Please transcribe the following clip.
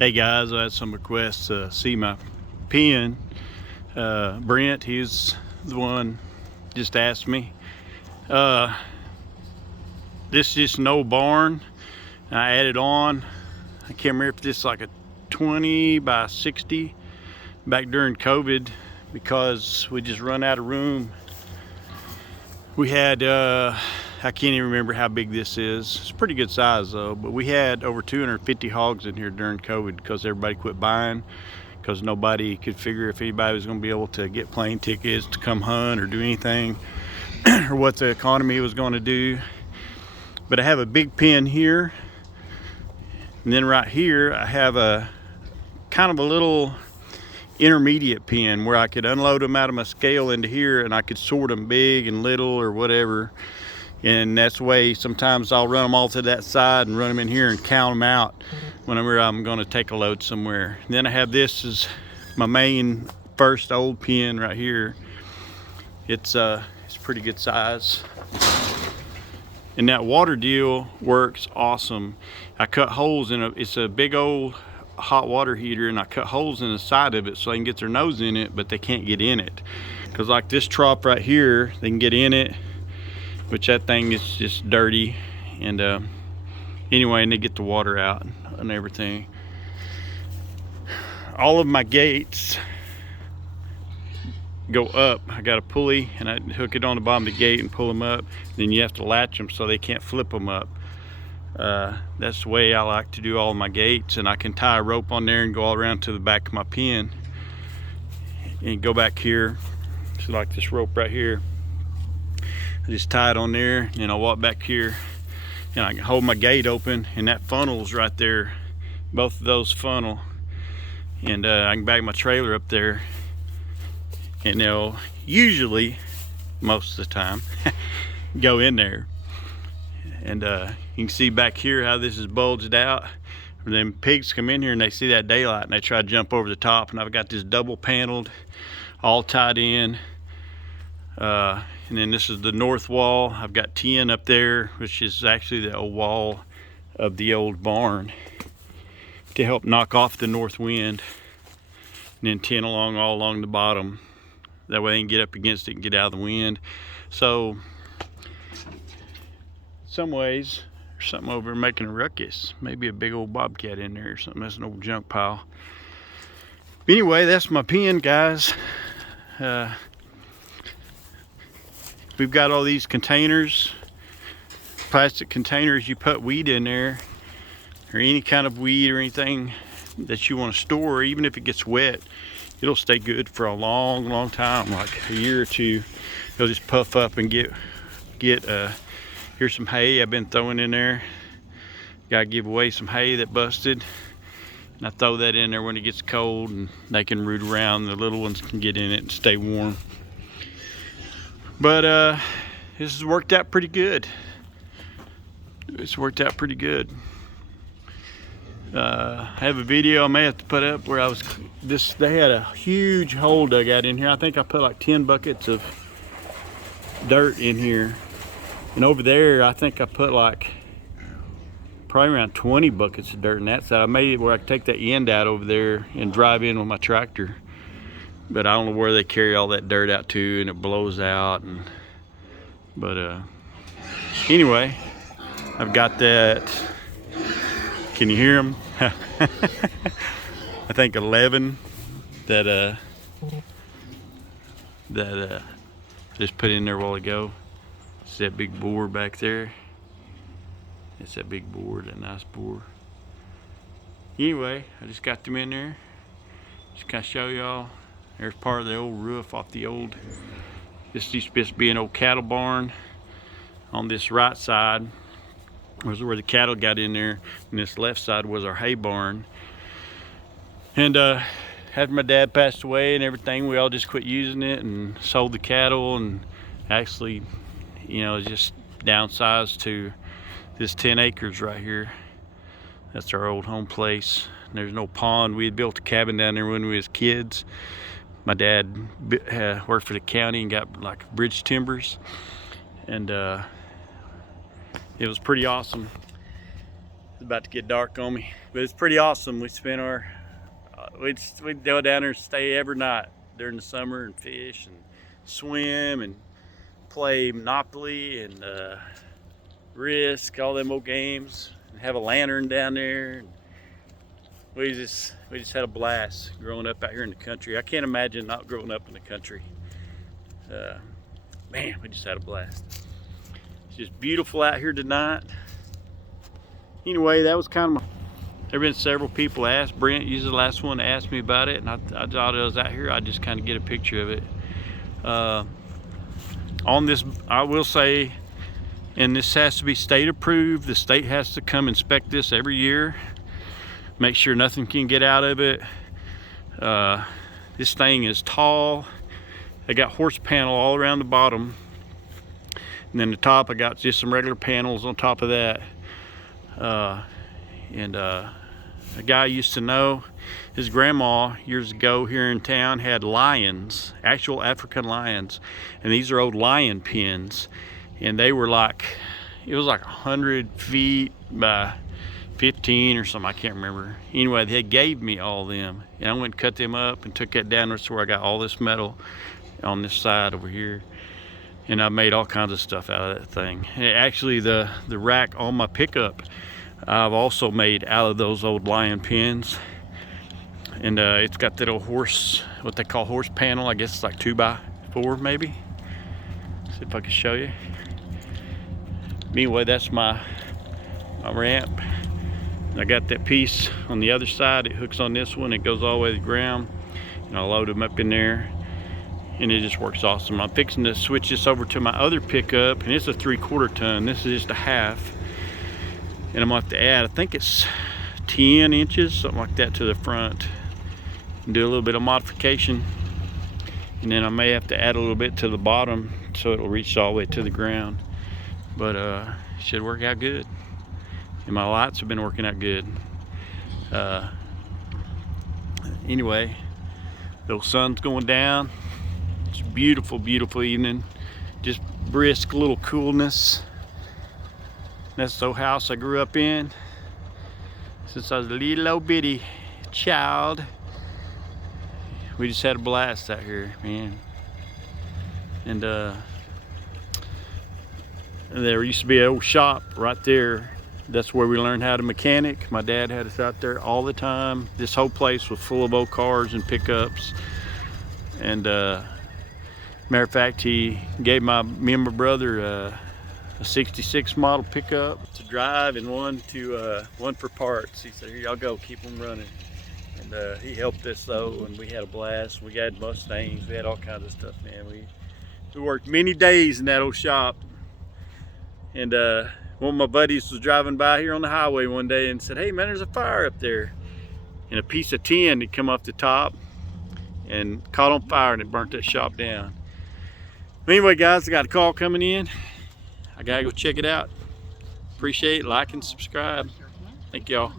Hey guys, I had some requests to see my pen. Brent, he's the one just asked me. This is just an old barn. I added on. I can't remember if this is like a 20 by 60 back during COVID because we just run out of room. We had I can't even remember how big this is. It's pretty good size though, but we had over 250 hogs in here during COVID because everybody quit buying, because nobody could figure if anybody was going to be able to get plane tickets to come hunt or do anything or what the economy was going to do. But I have a big pen here, and then right here I have a kind of a little intermediate pen where I could unload them out of my scale into here, and I could sort them big and little or whatever. And that's the way sometimes I'll run them all to that side and run them in here and count them out whenever I'm going to take a load somewhere. And then I have this as my main first old pen right here. It's pretty good size. And that water deal works awesome. I cut holes in it's a big old hot water heater, and I cut holes in the side of it so they can get their nose in it, but they can't get in it. Because like this trough right here, they can get in it, which that thing is just dirty. And anyway, and they get the water out and everything. All of my gates go up. I got a pulley and I hook it on the bottom of the gate and pull them up. Then you have to latch them so they can't flip them up. That's the way I like to do all of my gates, and I can tie a rope on there and go all around to the back of my pen and go back here. So like this rope right here, I just tie it on there, and I'll walk back here and I can hold my gate open, and that funnel's right there, both of those funnel, and I can back my trailer up there, and they'll usually, most of the time, go in there. And you can see back here how this is bulged out. And then pigs come in here and they see that daylight and they try to jump over the top, and I've got this double paneled, all tied in. And then this is the north wall. I've got 10 up there, which is actually the old wall of the old barn, to help knock off the north wind. And then 10 all along the bottom. That way they can get up against it and get out of the wind. So, some ways, there's something over making a ruckus. Maybe a big old bobcat in there or something. That's an old junk pile. Anyway, that's my pen, guys. We've got all these containers, plastic containers. You put weed in there, or any kind of weed or anything that you want to store. Even if it gets wet, it'll stay good for a long time, like a year or two. It'll just puff up and get here's some hay I've been throwing in there. Gotta give away some hay that busted, and I throw that in there when it gets cold, and they can root around. The little ones can get in it and stay warm. But this has worked out pretty good. It's worked out pretty good. I have a video I may have to put up where they had a huge hole dug out in here. I think I put like 10 buckets of dirt in here. And over there, I think I put like probably around 20 buckets of dirt in that side. I made it where I could take that end out over there and drive in with my tractor. But I don't know where they carry all that dirt out to, and it blows out. But anyway, I've got that. Can you hear them? I think 11 that just put in there a while ago. It's that big boar back there. It's that big boar, that nice boar. Anyway, I just got them in there. Just kind of show y'all. There's part of the old roof off the old, this used to be an old cattle barn. On this right side was where the cattle got in there, and this left side was our hay barn. And after my dad passed away and everything, we all just quit using it and sold the cattle, and actually, you know, just downsized to this 10 acres right here. That's our old home place. There's no pond. We had built a cabin down there when we was kids. My dad worked for the county and got like bridge timbers, and it was pretty awesome. It's about to get dark on me, but it's pretty awesome. We spent our we'd go down there and stay every night during the summer and fish and swim and play Monopoly and Risk, all them old games, and have a lantern down there. We just had a blast growing up out here in the country. I can't imagine not growing up in the country. Man, we just had a blast. It's just beautiful out here tonight. Anyway, that was kind of there have been several people asked. Brent, you're the last one to ask me about it, and I thought I was out here. I just kind of get a picture of it. On this, I will say, and this has to be state approved. The state has to come inspect this every year, make sure nothing can get out of it. This thing is tall. I got horse panel all around the bottom, and then the top I got just some regular panels on top of that. A guy I used to know, his grandma years ago here in town had lions, actual African lions, and these are old lion pens, and they were like, it was like 100 feet by 15 or something, I can't remember. Anyway, they gave me all of them, and I went and cut them up and took that down. That's where I got all this metal on this side over here, and I made all kinds of stuff out of that thing. And actually, the rack on my pickup, I've also made out of those old lion pens, and it's got that old horse, what they call horse panel. I guess it's like 2x4 maybe. See if I can show you. Anyway, that's my ramp. I got that piece on the other side. It hooks on this one. It goes all the way to the ground, and I load them up in there, and it just works awesome. I'm fixing to switch this over to my other pickup, and it's a 3/4 ton. This is just a half. And I'm gonna have to add, I think it's 10 inches, something like that, to the front, and do a little bit of modification. And then I may have to add a little bit to the bottom so it'll reach all the way to the ground. But it should work out good. And my lights have been working out good. Anyway, the sun's going down. It's a beautiful, beautiful evening. Just brisk little coolness. That's the old house I grew up in since I was a little old bitty child. We just had a blast out here, man. And there used to be an old shop right there. That's where we learned how to mechanic. My dad had us out there all the time. This whole place was full of old cars and pickups. And matter of fact, he gave me and my brother a 66 model pickup to drive, and one for parts. He said, "Here y'all go, keep them running." And he helped us though, and we had a blast. We had Mustangs, we had all kinds of stuff, man. We worked many days in that old shop. And one of my buddies was driving by here on the highway one day and said, "Hey man, there's a fire up there." And a piece of tin had come off the top and caught on fire, and it burnt that shop down. Anyway guys, I got a call coming in. I gotta go check it out. Appreciate it. Like and subscribe. Thank y'all.